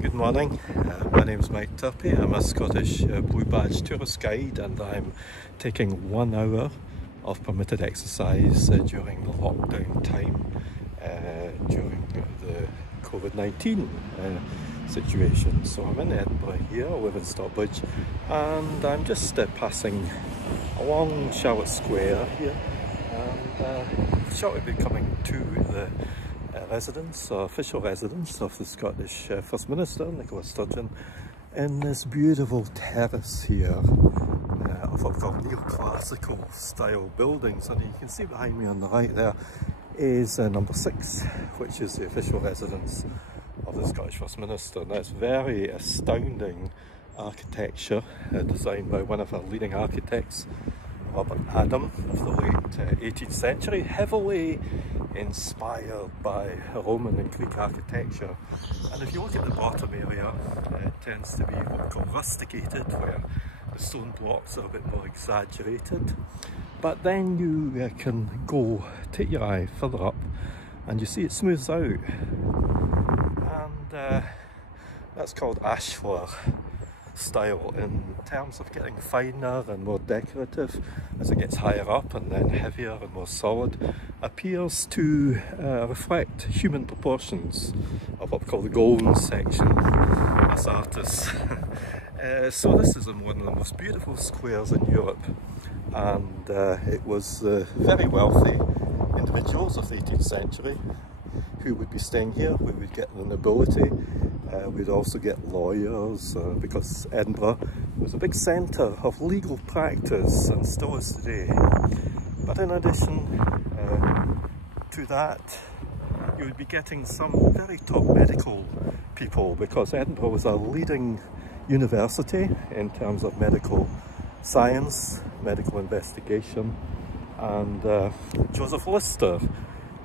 Good morning, my name is Mike Turpey. I'm a Scottish Blue Badge tourist guide, and I'm taking 1 hour of permitted exercise during the lockdown time, during the COVID-19 situation. So I'm in Edinburgh here, I live in Stockbridge, and I'm just passing along Charlotte Square here, and shortly be coming to the official residence of the Scottish First Minister, Nicola Sturgeon, in this beautiful terrace here of what we call neoclassical style buildings. And you can see behind me on the right there is number 6, which is the official residence of the Scottish First Minister. Now, it's very astounding architecture designed by one of our leading architects, Robert Adam, of the late 18th century, heavily inspired by Roman and Greek architecture. And if you look at the bottom area, it tends to be what we call rusticated, where the stone blocks are a bit more exaggerated. But then you can take your eye further up and you see it smooths out. And that's called ashlar style, in terms of getting finer and more decorative as it gets higher up, and then heavier and more solid, appears to reflect human proportions of what we call the golden section as artists. So this is in one of the most beautiful squares in Europe, and it was very wealthy individuals of the 18th century who would be staying here. We would get the nobility, we'd also get lawyers, because Edinburgh was a big centre of legal practice and still is today. But in addition to that, you would be getting some very top medical people, because Edinburgh was a leading university in terms of medical science, medical investigation, and Joseph Lister,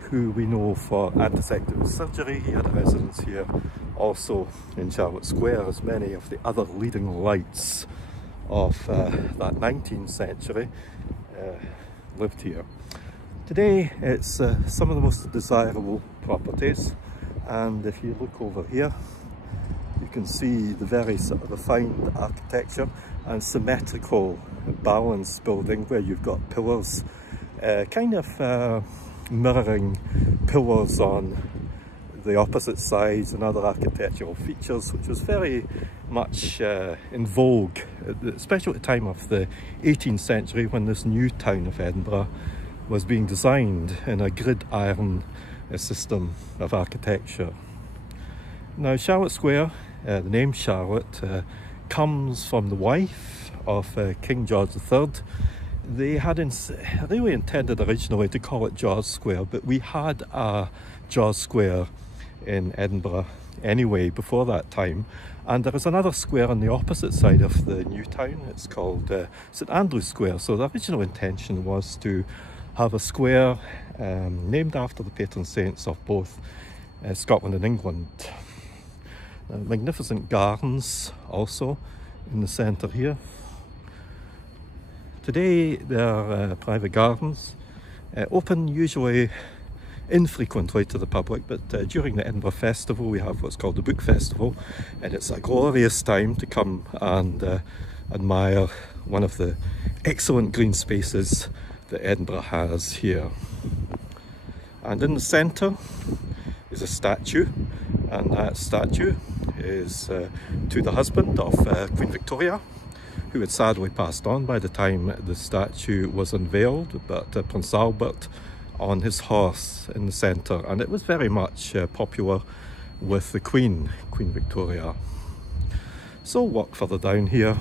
who we know for antiseptic surgery, he had a residence here also in Charlotte Square, as many of the other leading lights of that 19th century lived here. Today it's some of the most desirable properties, and if you look over here you can see the very sort of refined architecture and symmetrical balance building, where you've got pillars kind of mirroring pillars on the opposite sides, and other architectural features, which was very much in vogue, especially at the time of the 18th century, when this new town of Edinburgh was being designed in a gridiron system of architecture. Now, Charlotte Square, the name Charlotte, comes from the wife of King George III. They had really intended originally to call it George Square, but we had a George Square in Edinburgh anyway before that time, and there is another square on the opposite side of the new town. It's called St Andrew's Square. So the original intention was to have a square named after the patron saints of both Scotland and England. Magnificent gardens also in the centre here. Today they're private gardens, open usually infrequently to the public, but during the Edinburgh Festival we have what's called the Book Festival, and it's a glorious time to come and admire one of the excellent green spaces that Edinburgh has here. And in the centre is a statue, and that statue is to the husband of Queen Victoria, who had sadly passed on by the time the statue was unveiled, but Prince Albert on his horse in the centre, and it was very much popular with the Queen Victoria. So walk further down here.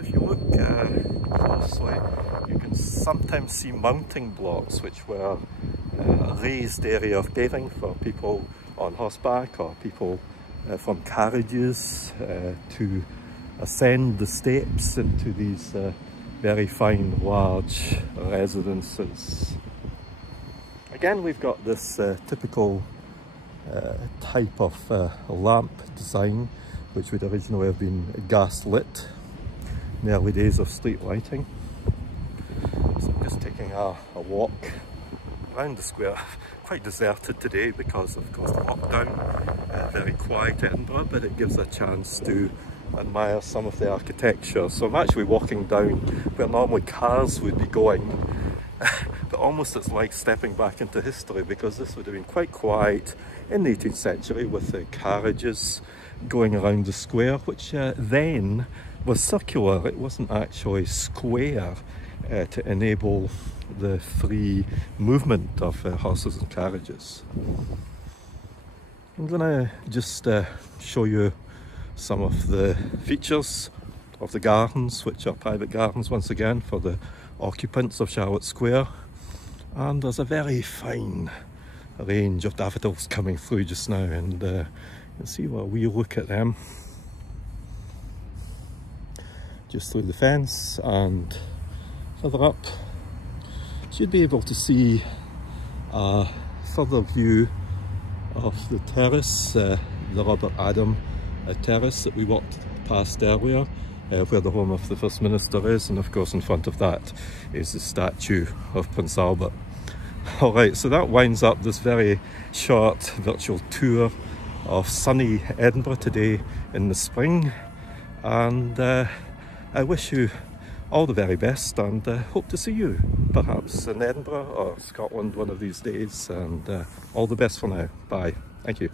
If you look closely, you can sometimes see mounting blocks, which were a raised area of paving for people on horseback or people from carriages to ascend the steps into these very fine large residences. Again, we've got this typical type of lamp design, which would originally have been gas lit in the early days of street lighting. So I'm just taking a walk around the square. Quite deserted today because of course the lockdown. Very quiet Edinburgh, but it gives a chance to admire some of the architecture. So I'm actually walking down where normally cars would be going, but almost it's like stepping back into history, because this would have been quite quiet in the 18th century with the carriages going around the square, which then was circular. It wasn't actually square to enable the free movement of horses and carriages. I'm gonna just show you some of the features of the gardens, which are private gardens once again for the occupants of Charlotte Square. And there's a very fine range of daffodils coming through just now, and you can see while we look at them just through the fence and further up, you'd be able to see a further view of the terrace, the Robert Adam terrace that we walked past earlier, where the home of the First Minister is, and of course in front of that is the statue of Prince Albert. Alright, so that winds up this very short virtual tour of sunny Edinburgh today in the spring, and I wish you all the very best, and hope to see you perhaps in Edinburgh or Scotland one of these days, and all the best for now. Bye. Thank you.